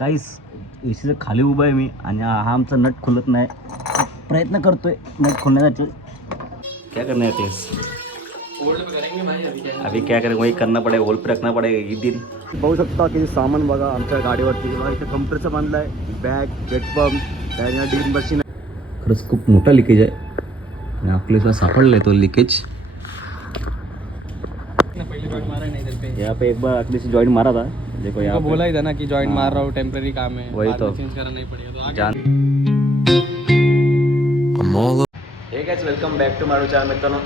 गाईस एसीचं खाली उभा आहे मी आणि हा आमचा नट खुलत नाही. प्रयत्न करतोय नट खोलण्यासाठी. क्या करना है तेस अभी क्या करें वही करना पड़ेगा. होल पे रखना पड़ेगा एक दिन. बघू शकता की सामान बघा आमच्या गाडीवरती इथं कम्प्रेसर बांधला आहे. बॅग जेट पंप त्याच्या ड्रिल मशीन. खरंच खूप मोठा लिकेज आहे आणि आपल्याला सापडला आहे तो लिकेज. यहाँ पे एक बार अगले से जॉइंट मारा था. देखो यहाँ बोला ही था ना कि जॉइंट मार रहा हूँ, टेम्पररी काम है, वही बाद तो में चेंज कराना ही पड़ेगा. तो आगे जान. Hey guys welcome back to Maru channel. मित्रांनो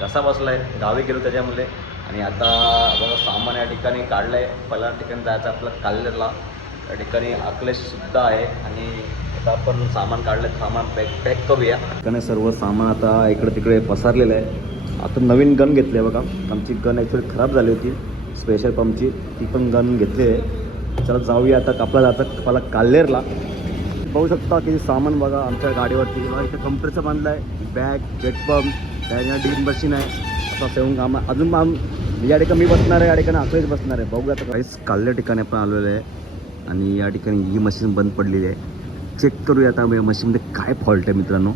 कसा बसलाय गावी गेलो त्याच्यामुळे आणि आता बघा सामान या ठिकाणी काढलं आहे. पहिल्या ठिकाणी जायचं आपलं काल्लेरला. त्या ठिकाणी अकलेशसुद्धा आहे आणि आता आपण सामान काढलं. सामान पॅक करूया. कारण सर्व सामान आता इकडे तिकडे पसरलेलं आहे. आता नवीन गन घेतली आहे बघा. आमची गन ॲक्च्युली खराब झाली होती स्पेशल पंपची. ती पण गन घेतली आहे. चला जाऊया आता आपल्याला मला काल्लेरला. बघू शकता की सामान बघा आमच्या गाडीवरती इथं कम्प्रेसर बांधला आहे. बॅग जेट पंप त्याच्या ड्रिल मशीन आहे. आता सेवून काम अजून या ठिकाणी मी बसणार आहे. या ठिकाणी अकलेश बसणार आहे. बघूया आता काहीच काढल्या ठिकाणी आपण आलेलो आहे आणि या ठिकाणी ही मशीन बंद पडलेली आहे. चेक करूया आता या मशीनमध्ये काय फॉल्ट आहे मित्रांनो.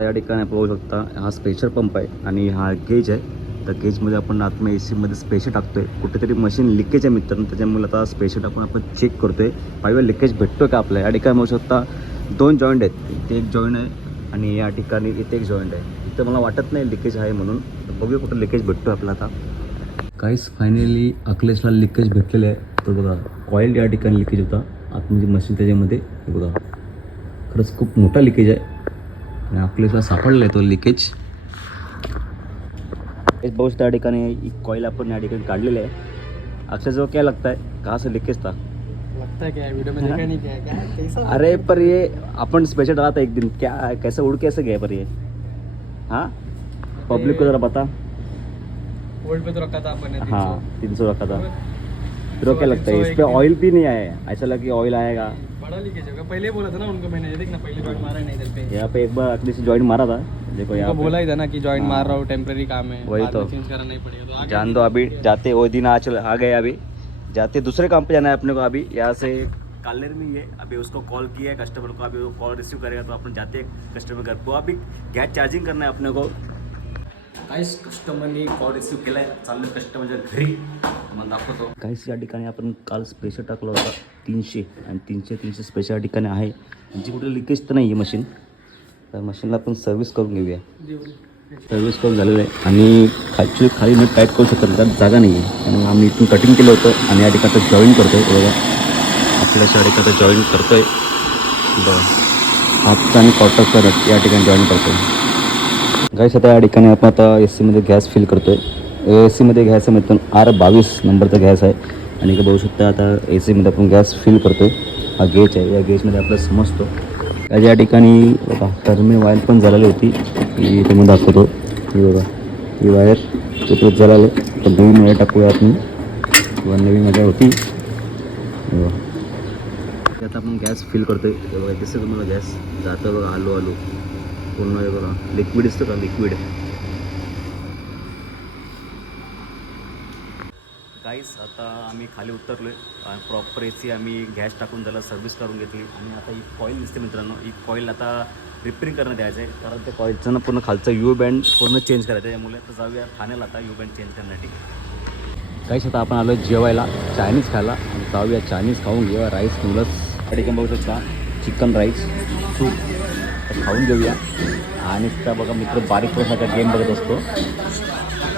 या ठिकाणी आपण बघू शकता हा स्पेशल पंप आहे आणि हा गेज आहे. तर गेजमध्ये आपण आतमध्ये एसीमध्ये स्पेशल टाकतोय. कुठेतरी मशीन लिकेज आहे मित्रांनो. त्याच्यामुळे आता स्पेशल आपण चेक करतोय पाहिजे लिकेज भेटतो का आपल्या. या ठिकाणी बघू शकता 2 जॉईंट आहेत. इथे एक जॉईंट आहे आणि या ठिकाणी इथे एक जॉईंट आहे. इथं मला वाटत नाही लिकेज आहे म्हणून. बघूया कुठं लिकेज भेटतो आपला. आता काहीच फायनली अकलेशला लिकेज भेटलेलं आहे. तर बघा कॉईल या ठिकाणी लिकेज होता आतमध्ये मशीन त्याच्यामध्ये. हे बघा खरंच खूप मोठा लिकेज आहे आणि अकलेशला सापडला आहे तो लिकेज. इस बहुत त्या ठिकाणी कॉईल आपण या ठिकाणी काढलेले आहे. अक्षरजवळ क्या लगता है कहाँ से लीकेज था. लगता है क्या है, वीडियो में देखा नहीं क्या है, क्या है, कैसा. अरे पर ये अपन स्पेशल डाला था एक दिन. क्या कैसे उड़ कैसे गए पर ये. हाँ पब्लिक को जरा बता. वोल्ट पे तो रखा था अपन ने. हाँ 300 रखा था. फिर क्या लगता है इस पे ऑयल भी नहीं आया. ऐसा लगा कि ऑयल आएगा. बड़ा लीकेज होगा. पहले बोला था ना उनको मैंने. देख ना पहले जॉइंट मारा है नहीं इधर पे. यहाँ पे एक बार अगले से जॉइंट मारा था. देखो यहाँ बोला ही था ना कि जॉइंट मार रहा हूँ, टेम्पररी काम है, वही बाद तो में चेंज कराना ही पड़ेगा. तो आगे जान दो. अभी जाते वो दिन आ गए. अभी जाते दूसरे काम पे जाना है अपने को. अभी यहाँ से कालेर में ही है. अभी उसको कॉल किया है कस्टमर को. अभी वो कॉल रिसीव करेगा तो अपन जाते हैं कस्टमर घर को. अभी गॅस चार्जिंग करना है अपने को. काहीच कस्टमरनी कॉल रिसीव्ह केला आहे. चाललं कस्टमरच्या घरी मला दाखवतो. काहीच या ठिकाणी आपण काल स्पेशल टाकला होता 300 आणि 300 स्पेशल या ठिकाणी आहे. म्हणजे कुठे लिकेज तर नाही आहे मशीन. तर मशीनला आपण सर्व्हिस करून घेऊया. सर्व्हिस करून झालेलं आहे आणि खाली नीट टाईट करू शकत कारण जागा नाही आहे. आणि आम्ही इथून कटिंग केलं होतं आणि या ठिकाणी आता जॉईन करतो आहे. बघा आपल्या या ठिकाणी आता जॉईन करतो आहे. बघा हात आणि कॉटक करत या ठिकाणी जॉईन करतो आहे. गाईस आता या ठिकाणी आपण आता एसीमध्ये गॅस फिल करतो आहे. एसीमध्ये गॅस आहे मित्रांनो R22 नंबरचा गॅस आहे आणि इकडे बघू शकता आता एसीमध्ये आपण गॅस फिल करतो आहे. हा गेज आहे. या गेजमध्ये आपल्याला समजतो. या ठिकाणी बघा टर्मिनल वायर पण झालेली होती. ही तुम्ही दाखवतो. ही बघा ही वायर तिथे झालेलं आहे. तर नवीन वायर टाकूया आपण. किंवा नवीन वायर होती. आता आपण गॅस फिल करतो आहे. बघा दिसतं तुम्हाला गॅस जातं बघा आलो पूर्ण. आहे बघा लिक्विड असतं का लिक्विड. काहीच आता आम्ही खाली उतरलो आहे. प्रॉपर एसी आम्ही गॅस टाकून त्याला सर्व्हिस करून घेतली आणि आता ही कॉईल दिसते मित्रांनो. ही कॉईल आता रिपेअरिंग करणं द्यायचं आहे कारण त्या कॉईलचं ना पूर्ण खालचं यू बँड पूर्ण चेंज करायचं आहे. त्यामुळे आता जाऊया ठाण्याला आता यू बँड चेंज करण्यासाठी. काहीच आता आपण आलो जेवायला चायनीज खायला आणि जाऊया चायनीज खाऊन घेऊया. राईस नूडल्स या ठिकाणी बघू शकता. चिकन राईस सूप खाऊन घेऊया. आणि त्या बघा मित्र बारीक प्रकारचा गेम बघत असतो.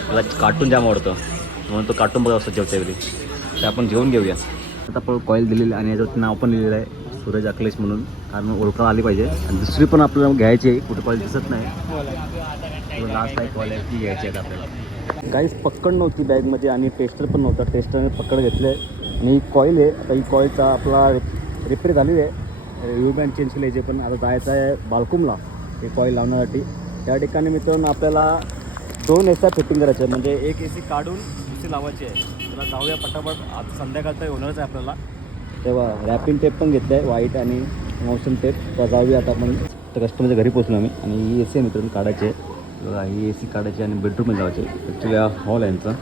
त्याला कार्टून जाम आवडतं म्हणून तो कार्टून बघत असतो जेवच्या वेळी. ते आपण जेवून घेऊया. आता आपण कॉईल दिलेली आणि याच्यावरती नाव पण लिहिलेलं आहे सूरज अकलेश म्हणून. कारण ओळखा आली पाहिजे. आणि दुसरी पण आपल्याला घ्यायची आहे. कुठे कॉईल दिसत नाही. लास्ट आहे कॉल आहे ती घ्यायची आहेत आपल्याला. काहीच पकड नव्हती बॅगमध्ये आणि टेस्टर पण नव्हता. टेस्टरने पकड घेतले आणि ही कॉईल आहे. आता ही कॉईलचा आपला रिपेअर झालेली आहे. यू बँड चेंज केले पण आता जायचं आहे बालकुमला हे कॉईल लावण्यासाठी. त्या ठिकाणी मित्रांनो आपल्याला 2 एसी फिटिंग करायचं आहे. म्हणजे एक एसी काढून दुसरी लावायची आहे. त्याला जाऊया पटापट. आता संध्याकाळ तर होणारच आहे आपल्याला. तेव्हा रॅपिंग टेप पण घेतलं आहे व्हाईट आणि मोशन टेप. तर जाऊया आता आपण. तर कस्टमरच्या घरी पोचलो आम्ही आणि ही एसी आहे मित्रांनो काढायची आहे. बघा ही एसी काढायची आणि बेडरूममध्ये लावायची. ॲक्च्युली हा हॉल आहे यांचा.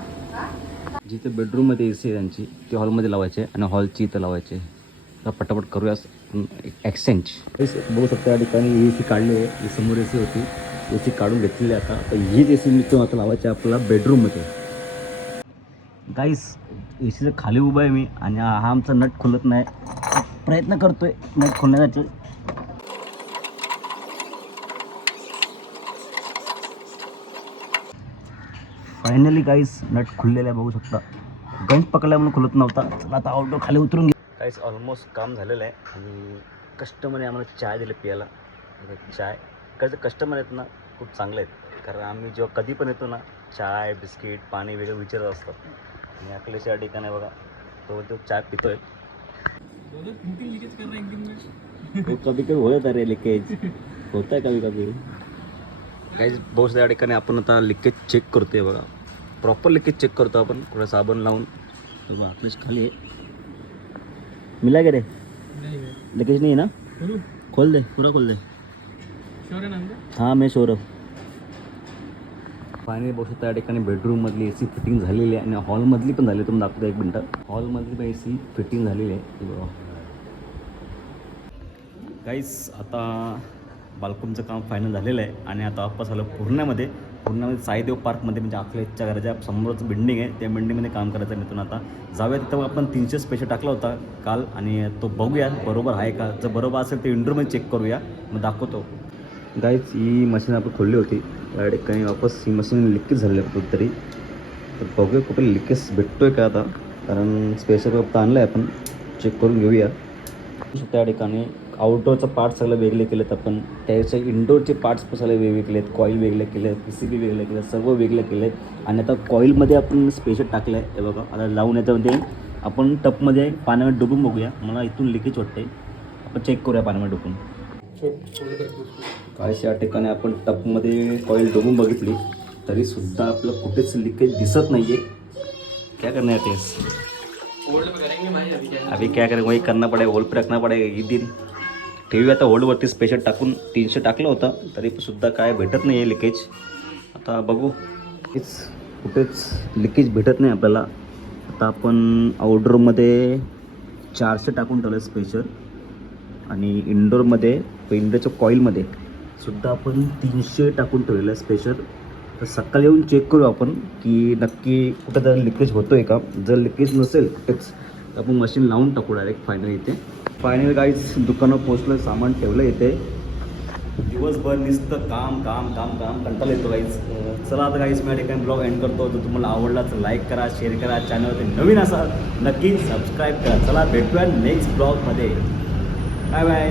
जिथे बेडरूममध्ये एसी आहे त्यांची ती हॉलमध्ये लावायची आहे आणि हॉलची इथं लावायची आहे. आता पटापट करूया एक्सचेंज. बघू शकता या ठिकाणी ए सी काढली आहे. ही समोर ए सी होती, ए सी काढून घेतलेली आहे आता. तर हीच ए सी मी आता लावायची आपल्याला बेडरूममध्ये. गाईस ए सीचं खाली उभा आहे मी आणि हा आमचा नट खुलत नाही. प्रयत्न करतोय नट खोलण्यासाठी. फायनली गाईस नट खुललेलं आहे बघू शकता. गंज पकडला म्हणून खुलत नव्हता. चला आता आउटडोर खाली उतरून घे. गाईस ऑलमोस्ट काम झालेलं आहे आणि कस्टमरने आम्हाला चाय दिले प्यायला. चाय कसं कस्टमर आहेत ना खूप चांगले आहेत, कारण आम्ही जेव्हा कधी पण येतो ना चाय बिस्किट पाणी वगैरे विचारत असतात. आणि अखिलेश या ठिकाणी बघा तो चाय पितोय. कभी कभी होत आहे रे लिकेज, होत आहे कभी कभी. काही बहुत या ठिकाणी आपण आता लिकेज चेक करतोय बघा. प्रॉपर लिकेज चेक करतो आपण थोडं साबण लावून. बघा अखिलेश खाली आहे. मिला के रे लिकेज नाही आहे ना? खोल दे पूरा खोल दे. हां मैं शोर. फायनली बघू शकता या ठिकाणी बेडरूममधली ए सी फिटिंग झालेली आहे आणि हॉलमधली पण झाली. तुम्ही दाखवतो एक मिनटं. हॉलमधली पण ए सी फिटिंग झालेली आहे बघा. गाईस आता बाल्कनचं काम फायनल झालेलं आहे आणि आता वापस आलं पुण्यामध्ये साईदेव पार्कमध्ये, म्हणजे अखिलेशच्या घराच्या समोरच बिल्डिंग आहे. त्या बिल्डिंगमध्ये काम करायचं आहे. मिथून आता जाऊया तिथं. आपण 300 स्पेशल टाकला होता काल आणि तो बघूया बरोबर आहे का. जर बरोबर असेल ते इंडोरमध्ये चेक करूया, मग दाखवतो. गाईज ही मशीन आपण खोलली होती या ठिकाणी. वापस ही मशीन लिकेज झालेली आहे कुठेतरी. तर बघूया कुठे लिकेज भेटतो आहे का आता, कारण स्पेशल फक्त आणलं आहे आपण. चेक करून घेऊया. त्या ठिकाणी आउटडोअरचं पार्ट सगळं वेगळे केलेत आपण. त्याचे इंडोरचे पार्ट्स पण सगळे वेगळे केलेत. कॉईल वेगळे केले, पी सी बी वेगळे केले, सर्व वेगळे केले. आणि आता कॉईलमध्ये आपण स्पेशल टाकलं आहे हे बघा. आता लावून याच्यामध्ये आपण टपमध्ये पाण्यामध्ये डुबून बघूया. मला इथून लिकेज वाटते. आपण चेक करूया पाण्यामध्ये डुबून. काहीच या ठिकाणी आपण टपमध्ये कॉईल डुबून बघितली तरीसुद्धा आपलं कुठेच लिकेज दिसत नाही आहे. क्या करना है तेस? अभी क्या करें, वही करना पड़ेगा. होल्ड पे रखना पड़ेगा एक दिन. ठेवूया आता होल्डवरती. स्पेशल टाकून 300 टाकलं होतं तरीसुद्धा काय भेटत नाही आहे लिकेज. आता बघू. कुठेच लिकेज भेटत नाही आपल्याला. आता आपण आउटडोअरमध्ये 400 टाकून ठेवलं स्पेशल आणि इंडोरमध्ये इंडोरच्या कॉईलमध्ये सुद्धा आपण 300 टाकून ठेवलेलं स्पेशल. तर सकाळी येऊन चेक करू आपण की नक्की कुठं जर लिकेज होतो आहे का. जर लिकेज नसेल कुठेच तर आपण मशीन लावून टाकू डायरेक्ट फायनल इथे. फायनल गाईज दुकानावर पोचलं, सामान ठेवलं इथे. दिवसभर नुसतं काम काम काम काम कंटाळा येतो गाईज. चला आता गाईज मी या ठिकाणी ब्लॉग एंड करतो. जर तुम्हाला आवडला तर लाईक करा, शेअर करा. चॅनलवरती नवीन असाल नक्की सबस्क्राईब करा. चला भेटूया नेक्स्ट ब्लॉगमध्ये. Bye bye.